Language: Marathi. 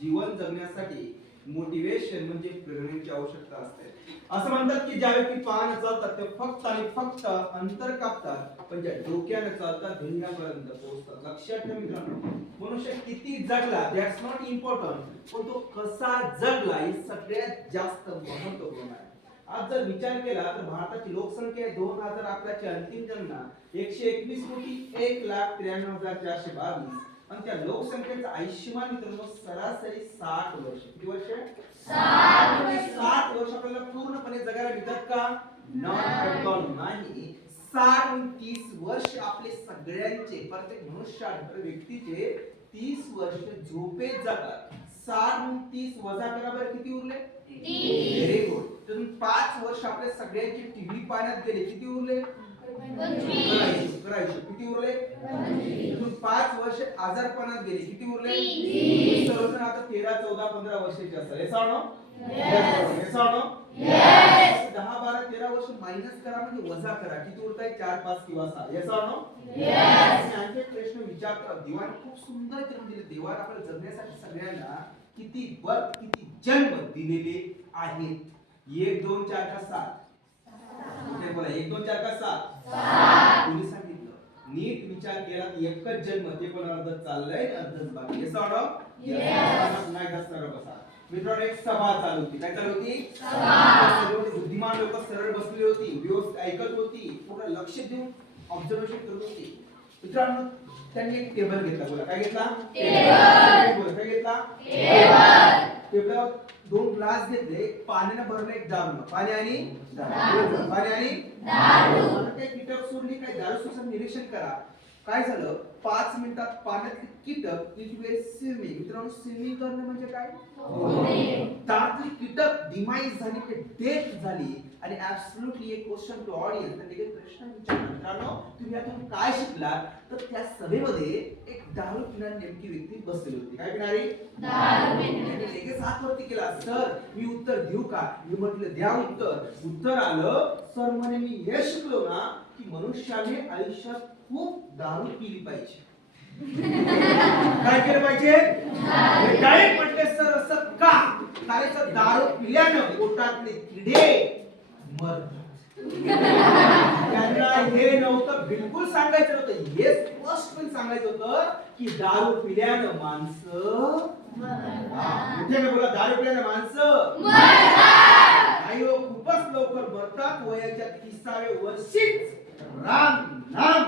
जीवन जगण्यासाठी मोटिवेशन म्हणजे प्रेरणेची आवश्यकता असते. असं म्हणतात की ज्या व्यक्ती पायाने चालतात ते फक्त आणि फक्त अंतर कापतात, पण ज्या डोक्याने चालतात ध्येयापर्यंत पोहोचतात. लक्षात ठेवा मित्रांनो, मनुष्य किती जगला दॅट्स नॉट इम्पॉर्टंट, पण तो कसा जगला हे सगळ्यात जास्त महत्त्वपूर्ण आहे. आज जर विचार केला तर भारताची लोकसंख्या 2011 ची अंतिम गणना 121 कोटी 1,93,422 आणि त्या लोकसंख्येचं आयुष्यमान मित्रांनो सरासरी 60 वर्ष. किती वर्ष? 60 वर्ष आपल्याला पूर्णपणे जगायला मिळतात का? नाही. 60 आणि 30 वर्ष आपले सगळ्यांचे प्रत्येक मनुष्याचे व्यक्तीचे 30 वर्ष झोपेत जातात. 60 आणि 30 वजा करा बरं, किती उरले? 30. Very good. तर 5 वर्ष आपल्या सगळ्यांचे टीव्ही पाहण्यात गेले, किती उरले? 25. किती उरले? 25. 5 वर्ष आजारपणात गेले, किती उरले? 30. सर्वजण आता 13, 14, 15 वर्षाचे असतात. हे सांगणं? हे सांगणं? 10, 12, 13 वर्ष मायनस करा म्हणजे वजा करा, किती उरताय? 4, 5 किंवा 6. हे सांगणं? आणखी एक प्रश्न विचार करा. देवाने खूप सुंदर जन्म दिले. देवाने आपल्याला जगण्यासाठी सगळ्यांना किती वर्ष, किती जन्म दिलेले आहेत? 1, 2, 4 का 7? बोला 1, 2, 4 का 7? कोणी सांगितलं? नीट विचार केला एकच जन्म, ते पण अर्ध चाललंय अर्धच बाकी. हे सांगणं? नाही कसं बसा. मित्रांनो एक सभा चालू होती. काय चालू होती? सभा. बुद्धिमान लोक सरळ बसली होती, व्यवस्थित ऐकत होती, पूर्ण लक्ष देऊन ऑब्झर्वेशन करत होती. मित्रांनो त्यांनी एक टेबल घेतला. बोला काय घेतला? टेबल. काय घेतला? टेबल. टेबलावर 2 ग्लास घेतले, पाण्याने भरले एक दारू. पाणी आणि दारू. पाणी आणि दारू. काही कीटक सोडली, काही दारू सोडून निरीक्षण करा. काय झालं? 5 मिनिटात पाण्यातले कीटक इट वेल स्विमिंग. मित्रांनो स्विमिंग करणे म्हणजे काय? त्यातली कीटक डिमाइज झाली, ते डेथ झाली. आणि ऍब्सोल्युटली एक क्वेश्चन टू ऑडियन्स, म्हणजे एक प्रश्न विचारला. मित्रांनो तुम्ही यातून काय शिकलात? तर त्या सभेमध्ये एक दारू पिणारी नेमकी व्यक्ती बसलेली होती. काय पिणारी? दारू पिणारी. लगेच हात वरती केला. सर मी उत्तर देऊ का? मी म्हटलं द्या उत्तर. उत्तर आलं. सर म्हणे मी हे शिकलो ना की मनुष्याने आयुष्यात खूप दारू पिली पाहिजे. काय केलं पाहिजे? डायरेक्ट म्हटले सर असं का? कारण सर दारू पिल्यानं पोटातले किडे मरतात. त्यांना हे नव्हतं बिलकुल सांगायचं नव्हतं. हे स्पष्टपणे सांगायचं होतं की दारू पिल्यानं माणसं मरतात. बोला दारू पिल्यानं माणसं मरतात. आई खूपच लवकर मरतात. वयाच्या 30व्या वर्षीच राम नाम